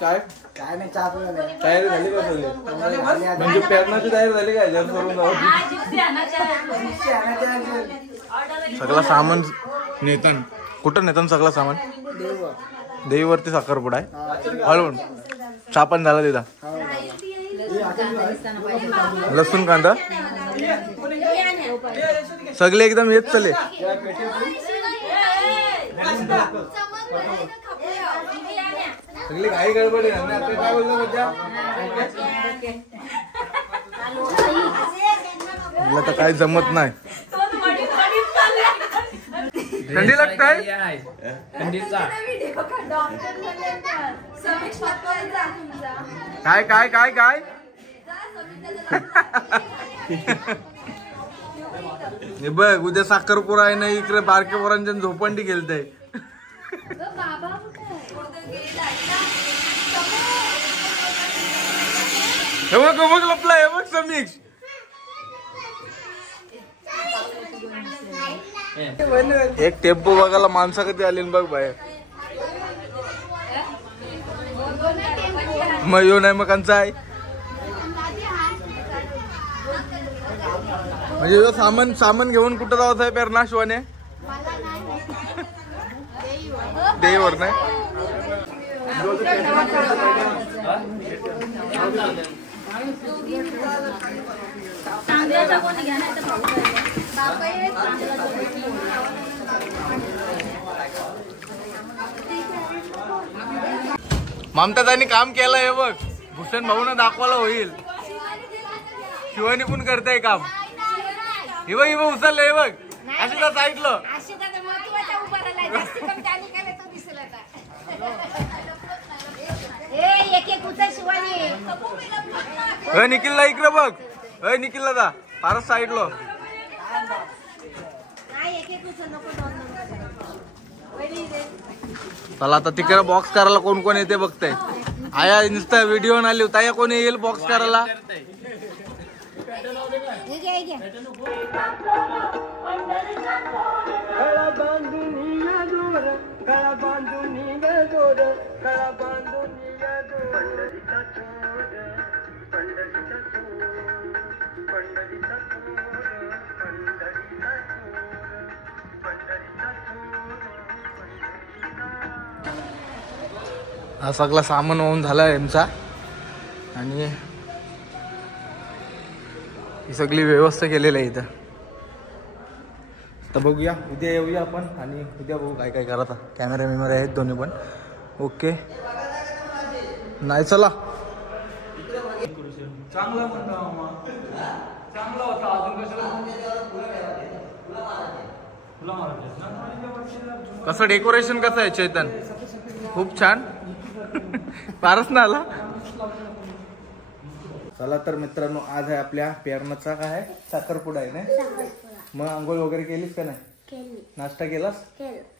काय काय नाही चहा तयारी झाली का सगळी म्हणजे पेरणाची तयारी झाली काय जर करून जाऊ सगळं सामान नेतान कुठं नेतान सगळं सामान देवीवरती साखरपुडा आहे हळून चहा पण झाला तिथं लसूण कांदा सगळे एकदम येत चले सगळी घाई गडबड आहे काय बोलतो मला तर काही जमत नाही थंडी लागताय काय काय काय काय हे बघ उद्या साखरपुरा आहे ना इकडे बारके पोरांच्या झोपंडी खेळताय हे बघ लपला हे बघ समीक्ष एक टेम्पो बघायला माणसं कधी आली बघ बाहेर मग येऊ नाही मग कंचा आहे म्हणजे सामान सामान घेऊन कुठं जावं आहे पेरणा शिवाने देवीवर नाही ममताजांनी काम केलं हे बघ भूषण भाऊन दाखवायला होईल शिवानी पण करताय काम हे बघ उचललं हे बघ अशी तर ऐकलं निखिलला इकडे बघ निखिलला जा फारच साईडलो चला आता तिकडे बॉक्स करायला कोण कोण येते बघताय आया नुसता व्हिडिओ आली होता कोणी येईल बॉक्स करायला हा सगळा सामान होऊन झाला यांचा आणि ही सगळी व्यवस्था केलेली आहे इथं तर बघूया उद्या येऊया आपण आणि उद्या बघू काय काय करता कॅमेरा मेमरा आहेत दोन्ही पण ओके नाही चला चांगला होता कसं डेकोरेशन कसं आहे चैतन खूप छान फारच ना आला चला तर मित्रांनो आज आहे आपल्या पेरणाचा काय आहे साखरपुडा आहे ना मग आंघोळ वगैरे केलीस का नाही नाश्ता केलास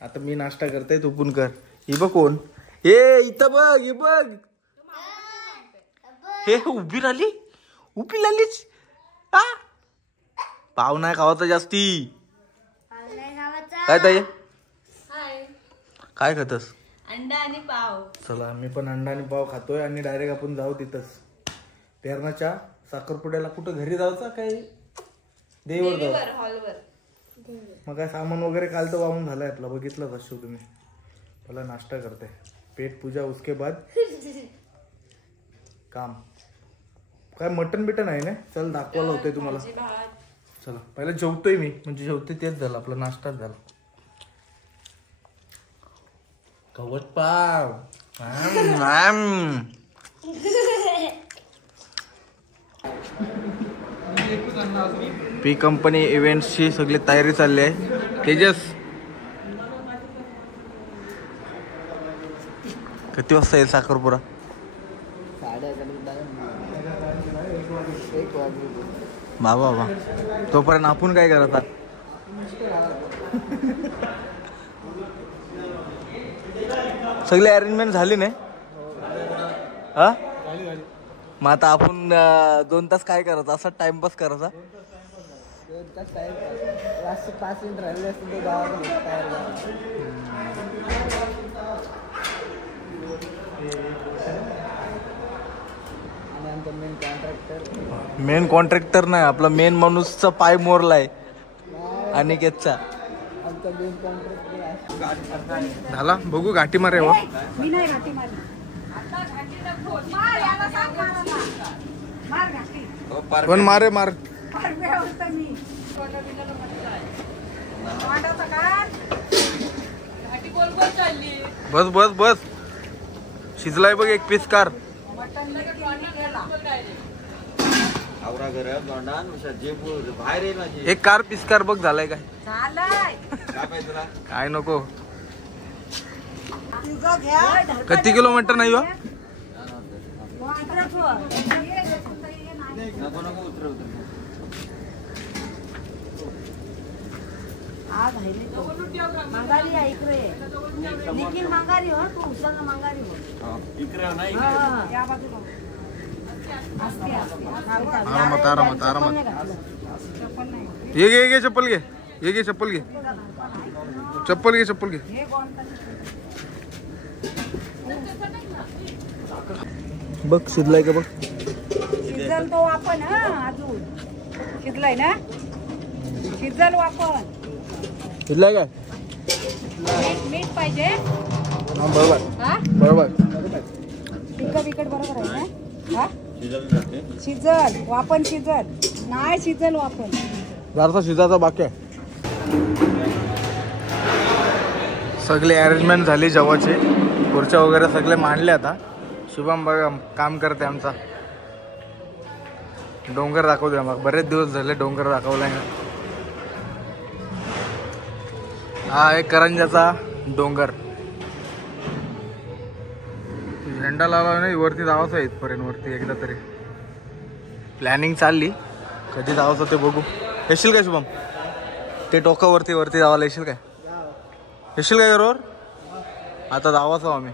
आता मी नाश्ता करते तू पण कर ही बघ कोण हे इथं बघ हे बघ हे उभी राहिलीच पाव नाही खावाचा जास्ती काय ताई काय खातस अंडा आणि पाव चला मी पण अंडा आणि पाव खातोय आणि डायरेक्ट आपण जाऊ तिथंच पेरणाच्या साखरपुड्याला कुठं घरी जायचं काय देवीवर जाऊ हॉलवर मग काय सामान वगैरे काल तर वाहून झालंय आपला बघितलं असतो तुम्ही मला नाश्ता करते पेट पूजा उसके बाद काम काय मटन बिटन आहे ना चल दाखवायला होतंय तुम्हाला चला पहिला जेवतोय मी म्हणजे जेवतोय तेच झालं आपला नाश्ताच झाला कवच पाव पी कंपनी इव्हेंट्सची सगळी तयारी चालली आहे तेजस किती वाजता येईल साखरपुरा बाबा तोपर्यंत आपण काय करत सगळी अरेंजमेंट झाली नाही हा मग आता आपण 2 तास काय करायचं असं टाइमपास करायचा. 2 तास टाइमपास 5 मिनिट राहिले असतील तर गावात तयार आणि आमचा मेन कॉन्ट्रॅक्टर नाही आपला मेन माणूसचा पाय मोरलाय अनिकेतचा. आमचा मेन कॉन्ट्रॅक्टर झाला बघू घाटी मारे वा मी नाही घाटी मारली. मार घाटी पण मारे मार बस बस बस शिजलाय बघ एक पीस कार. एक कार पीस कार बघ झालाय काय काय नको. किती किलोमीटर नाही हो मंगारी आहे इकडे निखिल मंगारी हो तू उचल मंगारी हो या बाजूला आरामात आरामात आरामात. ये चप्पल घे ये चप्पल घे चप्पल घे. बघ शिजलाय का बघ. शिजल तो आपण अजून शिजलाय ना शिजल आपण. शिजलाय काय मीठ पाहिजे बरोबर तिखट बिकट बरोबर आहे ना. शिजल वापन शिजल नाही शिजल वापन जरासा शिजायचा बाकी आहे. सगळे अरेंजमेंट झाली जेवायची खुर्च्या वगैरे सगळे मांडले. आता शुभम बघा काम करते आमचा. डोंगर दाखवते मग बरेच दिवस झाले डोंगर दाखवलाय. हा आहे करंजाचा डोंगर. झेंडा लावला नाही वरती जावाचं आहे इथपर्यंत वरती एकदा तरी. प्लॅनिंग चालली कधी जावाचं ते बघू. येशील काय शुभम ते टोकावरती वरती जावायला येशील काय बरोबर. आता जावाचं आम्ही.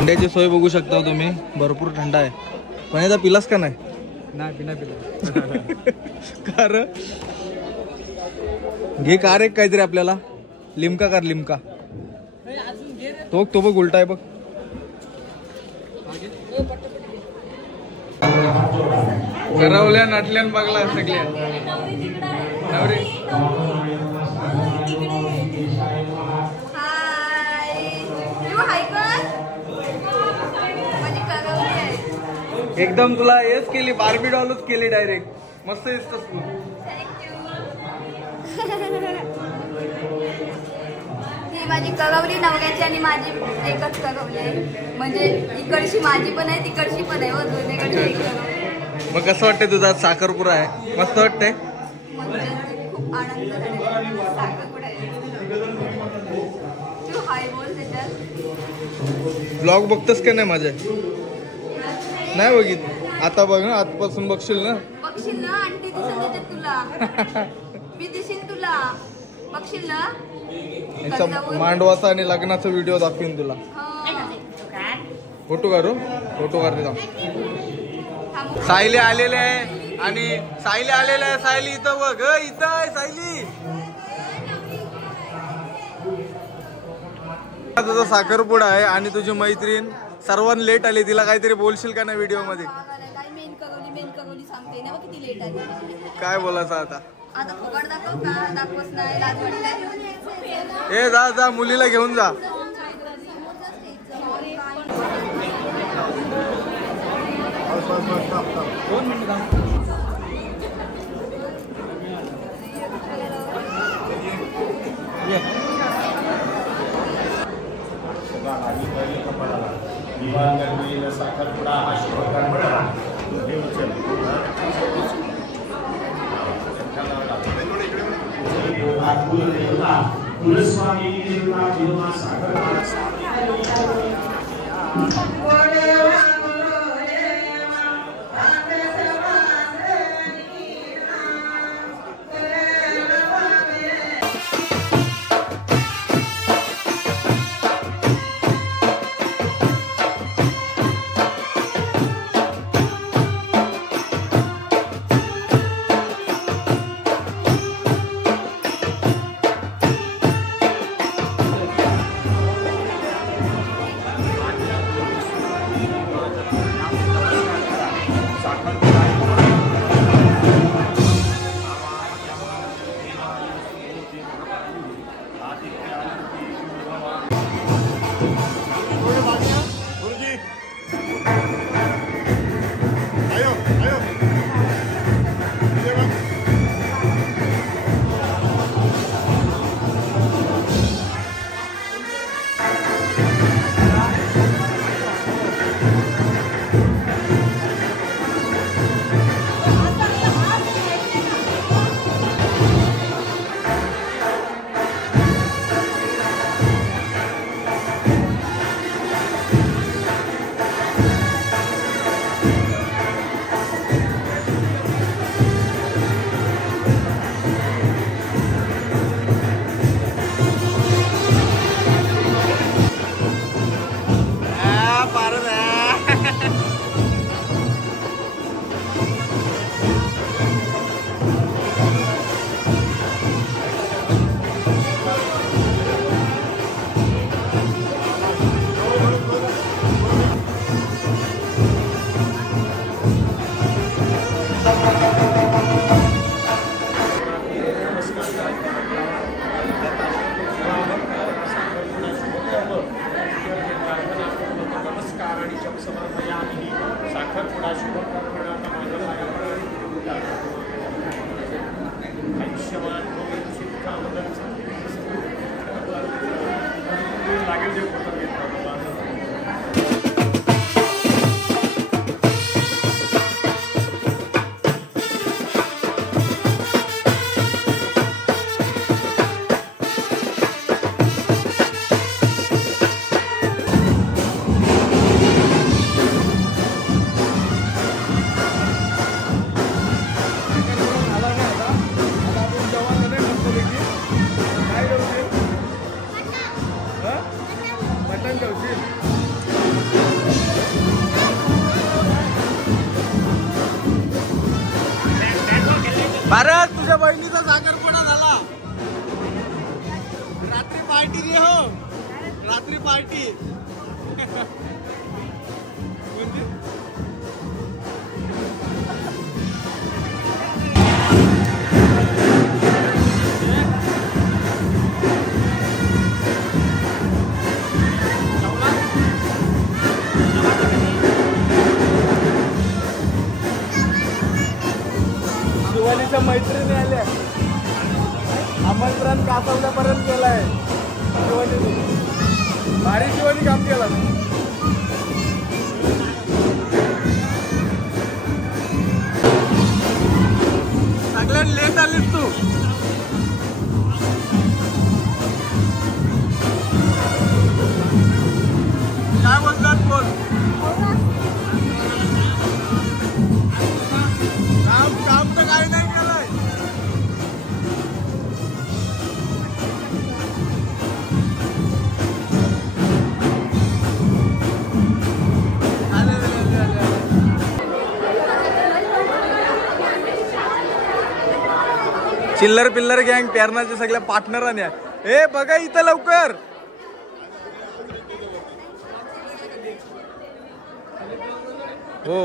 थंड्याची सोय बघू शकता तुम्ही भरपूर थंडा आहे. पण याचा पिलास का नाही बिना पिला कार घे कार एक काहीतरी आपल्याला लिमका कार लिमका तो बघ उलटा आहे बघ. करवल्या नाटल्यान बघला सगळ्या नवरी. एकदम तुला हेच केली बार्बी डॉलच केली डायरेक्ट मस्त दिसतस तू. ही माझी कगवली नवऱ्याची आणि माझी एकच कगवली आहे. म्हणजे इकडची माझी पण आहे तिकडची पण आहे. दोन्हीकडची एक कगवली. मग कसं वाटतंय तुझा साखरपुरा आहे मस्त वाटतंय. म्हणजे खूप आनंद झालेला साखरपुडा आहे. तू हाय बोल त्याच्यात. ब्लॉग बघतोस का नाही माझे? नाही बघित. आता बघ ना, आजपासून बघशील ना. बघशील ना, आंटी दिसेल त्याच्यात तुला. मी दिसेल तुला, बघशील ना. मांडवाचा आणि लग्नाचा व्हिडिओ दाखवीन तुला. फोटो काढू, फोटो काढते. सायली आलेले आहे आणि सायली आलेले आहे. सायली इथं बघ, इथं आहे सायली. तुझा साखरपुडा आहे आणि तुझी मैत्रीण सर्वांना लेट आली. तिला काहीतरी बोलशील का नाही व्हिडिओ मध्ये? काय बोलायचं आता? ए जा जा, मुलीला घेऊन जा. साखरपुडा हा शिवकाळ कुलस्वामी साखरपुडा शुभकर्मणा आयुष्यमान लागेल. भारत, तुझ्या बहिणीचा साखरपुडा झाला. रात्री पार्टी रे हो, रात्री पार्टी. शिवानीच्या मैत्रिणी आल्या. आमंत्रण कासवल्यापर्यंत केलंय शिवानी. भारी शिवानी काम केलं. सगळ्यात लेट आलीस तू. काम तर काही नाही केलंय. चिल्लर पिल्लर गँग पेरणाच्या सगळ्या पार्टनरांनी. ए बघा इथं लवकर. हो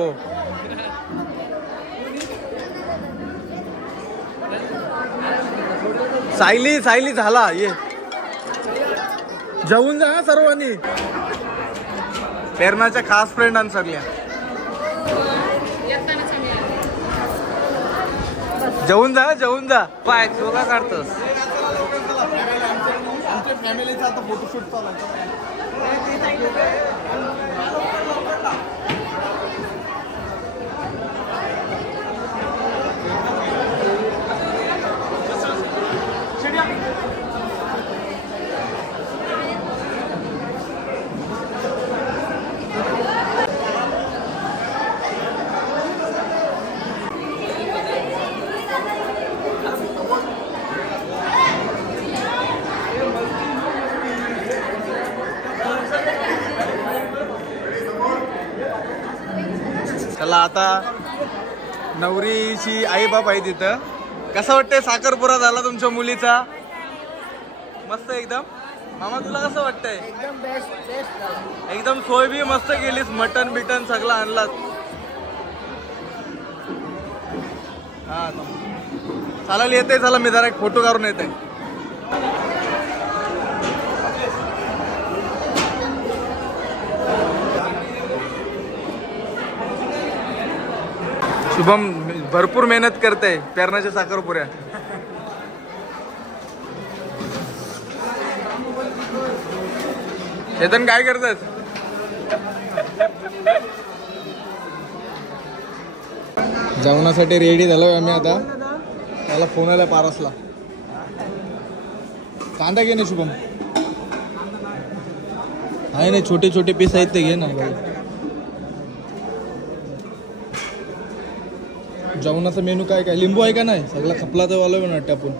सायली सायली झाला. ये जेवून जा सर्वांनी. पेरणाच्या खास फ्रेंड सगळ्या जेवून जा जेवून जा. पाय शोधा काढतोस. आमच्या फॅमिलीचा आता फोटोशूट चालू आहे. चला आता नवरीची आई बाप आहे तिथं. कसं वाटतंय साखरपुडा झाला तुमच्या मुलीचा? मस्त एकदम. मामा तुला कसं वाटतंय? एकदम बेस्ट. एकदम सोय बी मस्त केलीस. मटन बिटन सगळं आणलात. हा चालेल येते. चला मी जरा एक फोटो काढून येते. शुभम भरपूर मेहनत करते पेरणाच्या साखरपुऱ्या. चेतन काय करतात? जेवणासाठी रेडी झालोय आम्ही आता. त्याला फोन आला पारसला. कांदा घे ना शुभम. आहे ना छोटे छोटे पीस आहेत ते घे ना. जेवणाचा मेनू काय काय? लिंबू आहे का नाही? सगळा खपला तर वाला पण वाटतं आपण.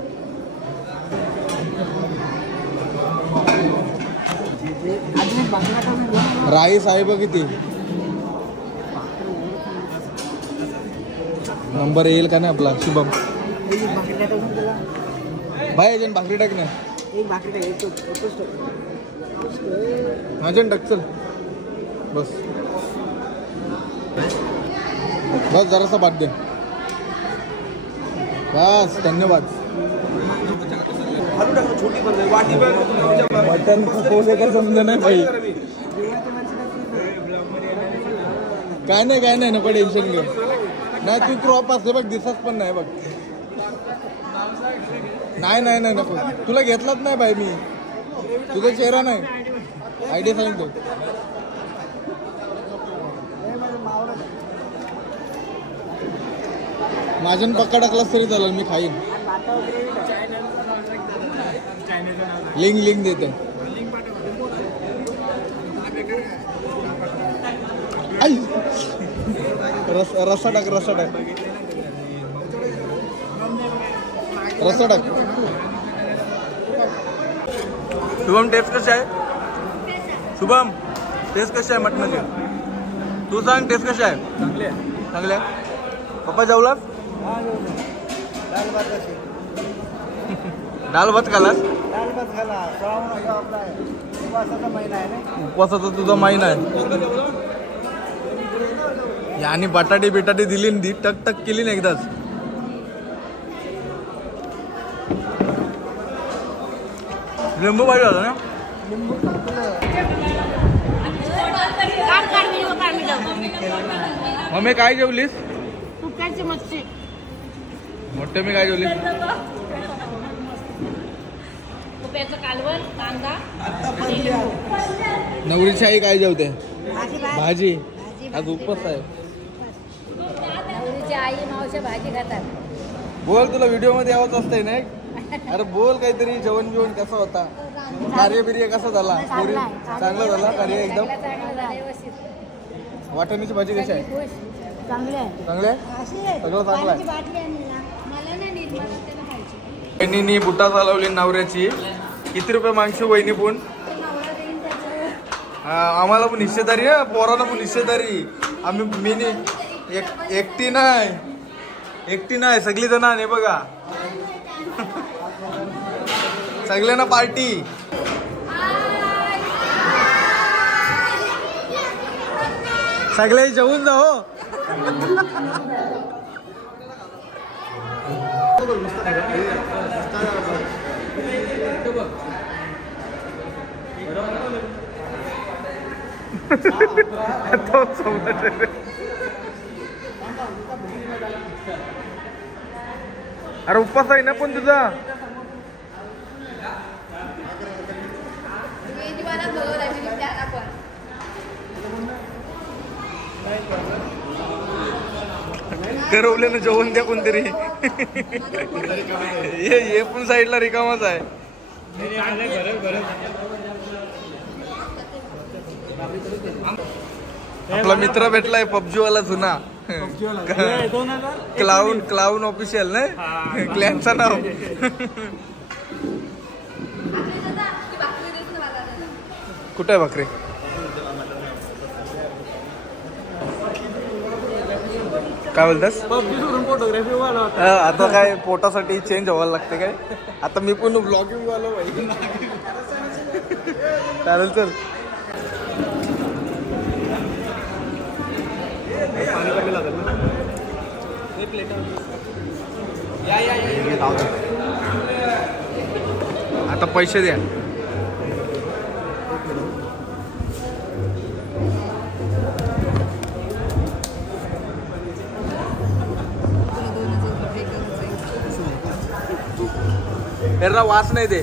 राईस आहे बघ किती. नंबर येईल का नाही आपला शुभम? भाई अजून भाकरी टाक ना. अजून टाक चल. बस बस जरासा भात दे. बस धन्यवाद. मटन का समजा नाही भाई. काय नाही नको टेन्शन घेऊ. नाही तू क्रॉप असले बघ दिसत पण नाही बघ. नाही नको. तुला घेतलाच नाही भाई मी. तुझा चेहरा नाही. आयडिया सांगतो. माझ्यानं पक्का टाकलास तरी चालेल. मी खाईन. लिंक देते. रस्सा टाक. शुभम टेस्ट कशी आहे? शुभम टेस्ट कशी आहे मटणाची? तू सांग टेस्ट कशी आहे? चांगली आहे. पप्पा जेवलास? दाल भात खालास? उपवासाचा तुझा महिना आहे. यानी बटाटे बिटाटे दिली दी टक टक केली ना एकदाच. लिंबू पाहिजे होता ना. मम्मी काय जेवलीस? मोठे मी काय जेवलीस? नवरीची आई काय जेवते? भाजी. आज उपवास आहे. नवरीची आई मावशी भाजी खातात. बोल तुला व्हिडिओ मध्ये यावंच असतंय ना. अरे बोल काहीतरी. जेवण बिवण कसा होता? कार्य कसा झाला? चांगला झाला कार्य एकदम. वाटाण्याची भाजी कशी आहे? चांगले आहे. चांगले आहे? असे सगळं चांगलं आहे. पाण्याची बाटली आणली ना मला नाही नीट मला त्याला खायची. वहिनीनी बुटा चालवली नवऱ्याची. किती रुपये मागशी वहिनी पण? आम्हाला पण हिस्सेदारी आहे, पोरांना पण हिस्सेदारी. आम्ही मी एकटी नाही सगळी जण आहे बघा. सगळ्यांना पार्टी. सगळे जेवून जा हो. अरे उपवास आहे ना पण तुझा. करवल्यानं जेवण द्या कोणतरी. हे पण साईडला रिकामाच आहे. आपला मित्र भेटलाय पबजी वाला जुना. क्लाउन ऑफिशियल नाही क्लॅनचं नाव. कुठे आहे भाकरी? काय बोलतास? फोटोग्राफी वाला आता काय पोटासाठी चेंज व्हायला लागते काय? आता मी पण ब्लॉगिंग वाला पाहिजे. चालेल चल. आता पैसे द्या. वास नाही दे.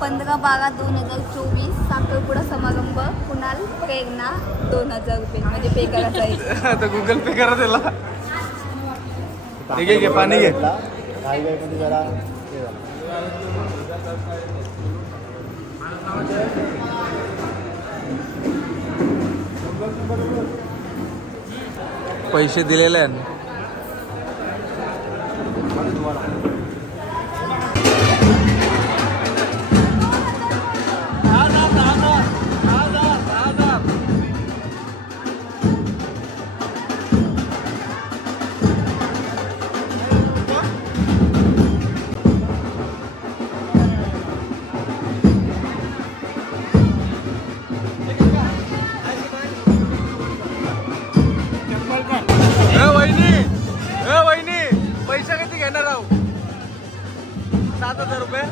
15/12/2024 साखरपुडा समारंभ कुणाल प्रेरणा 2000 रुपये म्हणजे पे करायचा आहे. आता गुगल पे करा त्याला. ठीक आहे पाणी घे. पैसे दिलेले आहे. वहिनी पैसे किती घेणार आहो? 7,000 रुपये.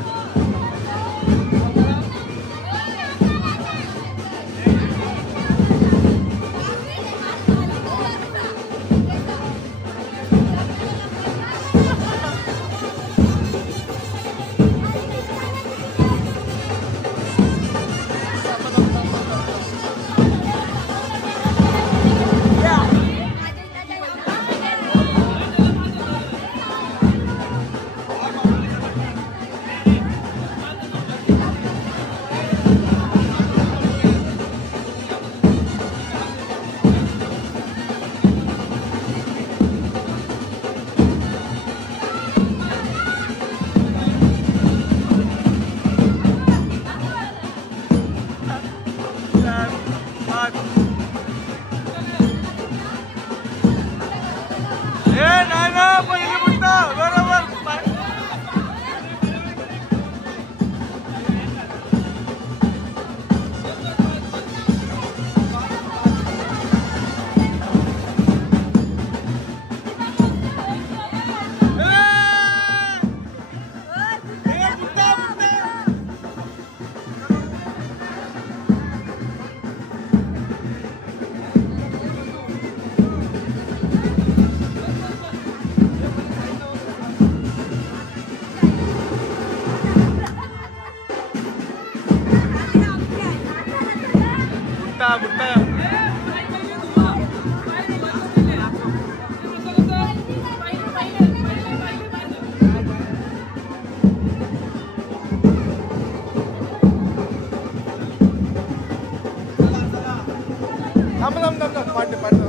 थांब पाठ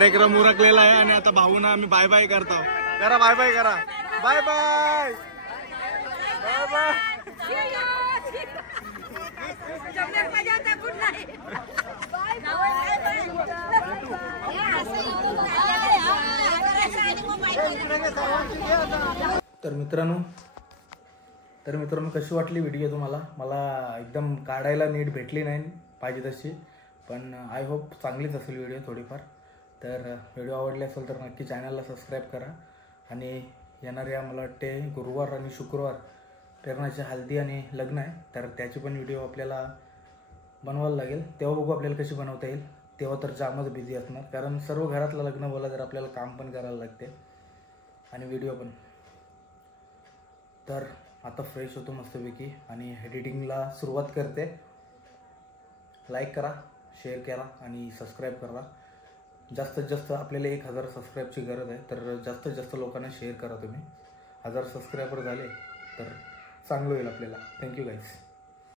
कार्यक्रम उरकलेला आहे आणि आता भाऊना आम्ही बाय बाय करतो. करा बाय बाय करा. Bye bye bye bye. तर मित्रांनो कशी वाटली व्हिडिओ तुम्हाला? मला एकदम काढायला नीट भेटली नाही पाहिजे तशी, पण आय होप चांगलीच असेल व्हिडिओ थोडीफार. तर व्हिडिओ आवडली असेल तर नक्की चॅनलला सबस्क्राईब करा. आणि येणाऱ्या मला वाटते गुरुवार आणि शुक्रवार पेरणाची हल्दी आणि लग्न आहे, तर त्याची पण व्हिडिओ आपल्याला बनवायला लागेल. तेव्हा बघू आपल्याला कशी बनवता येईल. तेव्हा तर जामच बिझी असणार, कारण सर्व घरातलं लग्न बोला तर आपल्याला काम पण करायला लागते आणि व्हिडिओ पण. तर आता फ्रेश होतो मस्तपैकी आणि एडिटिंगला सुरुवात करते. लाईक करा, शेअर करा आणि सबस्क्राईब करा. जास्तीत जास्त आपल्याला 1000 सबस्क्राईबची गरज आहे, तर जास्तीत जास्त लोकांना शेअर करा तुम्ही. 1000 सबस्क्रायबर झाले तर चांगलं होईल आपल्याला. Thank you guys.